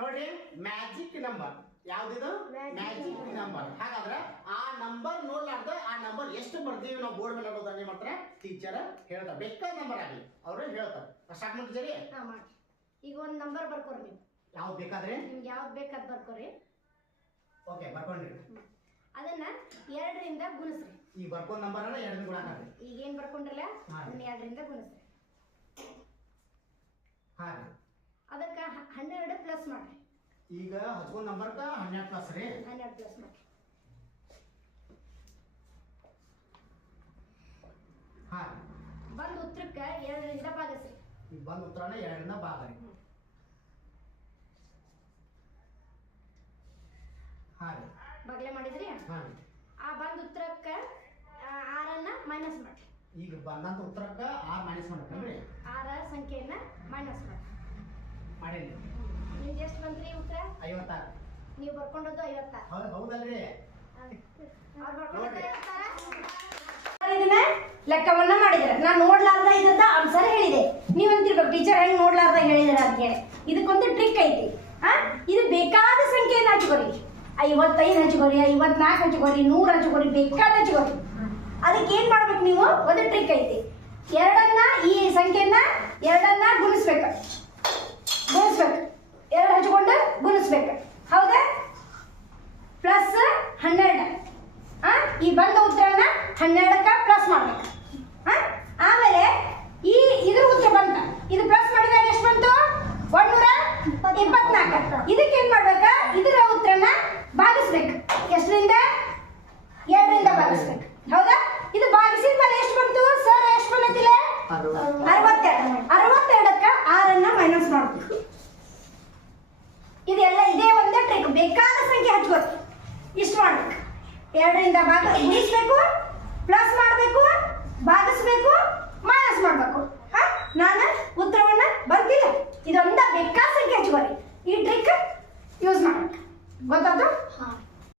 ನೋಡ್ರಿ magic number ಯಾವ್ದಿದು magic number. ಹಾಗಾದ್ರೆ ಆ ನಂಬರ್ ನೋಡ್ಲಾರ್ದ ಆ ನಂಬರ್ ಎಷ್ಟು ಬರ್ತೀವಿ ನಾವು ಬೋರ್ಡ್ ಮೇಲೆ ಅನ್ನೋದನ್ನ ನಿಮ್ಮ ಹತ್ರ ಟೀಚರ್ ಹೇಳ್ತಾರೆ. ಬೇಕಾದ ನಂಬರ್ ಆಗಲಿ ಅವರು ಹೇಳ್ತಾರೆ. ಸ್ಟಾರ್ಟ್ ಮಾಡ್ತೀರಿ. ಈಗ ಒಂದು ನಂಬರ್ ಬರ್ಕೋರಿ ನೀವು. ಯಾವ್ದು ಬೇಕಾದ್ರೆ ನಿಮ್ಗೆ ಯಾವ್ದು ಬೇಕಾದ್ ಬರ್ಕೋರಿ. ಓಕೆ ಬರ್ಕೊಂಡ್ರಿ. ಅದನ್ನ 2ರಿಂದ ಗುಣಿಸ್ರಿ. ಈಗ ಬರ್ಕೊಂಡ್ ನಂಬರ್ ಅಲ್ಲ 2ರಿಂದ ಗುಣಾಕಾರಿ. ಈಗ ಏನ್ ಬರ್ಕೊಂಡ್ರಲ್ಲ ಅದನ್ನ 2ರಿಂದ ಗುಣಿಸ್ರಿ. ಹಾ ಅದಕ್ಕ 12 ಪ್ಲಸ್ ಮಾಡ್ರಿ. ಈಗ ಹಚ್ಕೊಂಡ್ ನಂಬರ್ಕ 12 ಪ್ಲಸ್ ರೀ. 12 ಪ್ಲಸ್ ಮಾಡ್ರಿ. ಹಾ ಬಂದ ಉತ್ತರಕ್ಕ 2ರಿಂದ ಭಾಗಿಸ್ರಿ. ಈಗ ಬಂದ ಉತ್ತರನ 2ರಿಂದ ಭಾಗರಿ. ಹಾ ರೀ ಬಗ್ಲೆ ಮಾಡಿದ್ರಿ. ಹಾ ಆ ಬಂದ ಉತ್ತರಕ್ಕ 6ಅನ್ನ ಮೈನಸ್ ಮಾಡ್ರಿ. ಈಗ ಬಂದಂತ ಉತ್ತರಕ್ಕ 6 ಮೈನಸ್ ಮಾಡ್ಬೇಕಂದ್ರಿ. 6 ಸಂಖ್ಯೆಯನ್ನ ಮೈನಸ್ ಮಾಡ್ರಿ. ಮಾಡಿರಿ. ನಿಮ್ಗೆ ಎಷ್ಟು ಬಂದ್ರಿ ಉತ್ತರ? 56. ನೀವು ಬರ್ಕೊಂಡದ್ದು 56. ಹೌದಲ್ರಿ? ಅವ್ರು ಬರ್ಕೊಂಡದ್ದು 56. ಇದನ್ನ ಲೆಕ್ಕವನ್ನ ಮಾಡಿದ್ರೆ ನಾನು ನೋಡ್ಲಾರ್ದ ಇದ್ದ ಆನ್ಸರ್ ಹೇಳಿದೆ. ನೀವು ಅಂತಿರ್ಬೇಕು ಟೀಚರ್ ಹೆಂಗ್ ನೋಡ್ಲಾರ್ದ ಹೇಳಿದಾರೆ ಅಂತ ಹೇಳಿ. ಇದಕ್ಕೊಂದು ಟ್ರಿಕ್ ಐತಿ. ಇದು ಬೇಕಾದ ಸಂಖ್ಯೆಯನ್ನು ಹಚ್ಕೋರಿ. 55 ಹಚ್ಕೋರಿ, 54 ಹಚ್ಕೋರಿ, 100 ಹಚ್ಕೋರಿ, ಬೇಕಾದ ಹಚ್ಕೋರಿ. ಅದಕ್ಕೆ ಏನ್ ಮಾಡ್ಬೇಕು ನೀವು? ಒಂದು ಟ್ರಿಕ್ ಐತಿ. 2ಅನ್ನ ಈ ಸಂಖ್ಯೆಯನ್ನ 2ಅನ್ನ ಗುಣಿಸ್ಬೇಕು. 2 ಹಚ್ಕೊಂಡು ಗುಣಿಸ್ಬೇಕು. ಹೌದಾ? ಪ್ಲಸ್ 12. ಈ ಬಂದ ಉತ್ತರನ 12ಕ್ಕ ಪ್ಲಸ್ ಮಾಡ್ಬೇಕು. ಆಮೇಲೆ ಈ ಇದ್ರ ಉತ್ತರ ಬಂತ. ಇದು ಪ್ಲಸ್ ಮಾಡಿದಾಗ ಎಷ್ಟು ಬಂತು? 124. ಇದಕ್ಕೆ ಏನ್ ಮಾಡ್ಬೇಕ? ಇದರ ಉತ್ತರನ ಭಾಗಿಸ್ಬೇಕು. ಎಷ್ಟರಿಂದ? 2ರಿಂದ ಭಾಗಿಸ್ಬೇಕು. ಹೌದಾ? ಇದು ಭಾಗಿಸಿದ ಮೇಲೆ ಎಷ್ಟು ಬಂತು? ಸರ್ ಎಷ್ಟು ಬಂದಿಲ್ಲ? 62. 62ಕ್ಕ 6ಅನ್ನ ಮೈನಸ್ ಮಾಡ್ಬೇಕು. ಇದೆಲ್ಲ ಇದೇ ಒಂದೇ ಟ್ರಿಕ್. ಬೇಕಾದ ಸಂಖ್ಯೆ ಹಚ್ಕೋರಿ. ಇಷ್ಟು ಮಾಡ್ಬೇಕು. 2ರಿಂದ ಗುಣಿಸ್ಬೇಕು, ಪ್ಲಸ್ ಮಾಡಬೇಕು, ಭಾಗಿಸ್ಬೇಕು, ಮೈನಸ್ ಮಾಡಬೇಕು. ನಾನು ಉತ್ತರವನ್ನ ಬರ್ತಿಲ್ಲ. ಇದೊಂದ ಬೇಕಾದ ಸಂಖ್ಯೆ ಹಚ್ಕೋರಿ. ಈ ಟ್ರಿಕ್ ಯೂಸ್ ಮಾಡ್ಬೇಕು. ಗೊತ್ತಾಯ್ತು?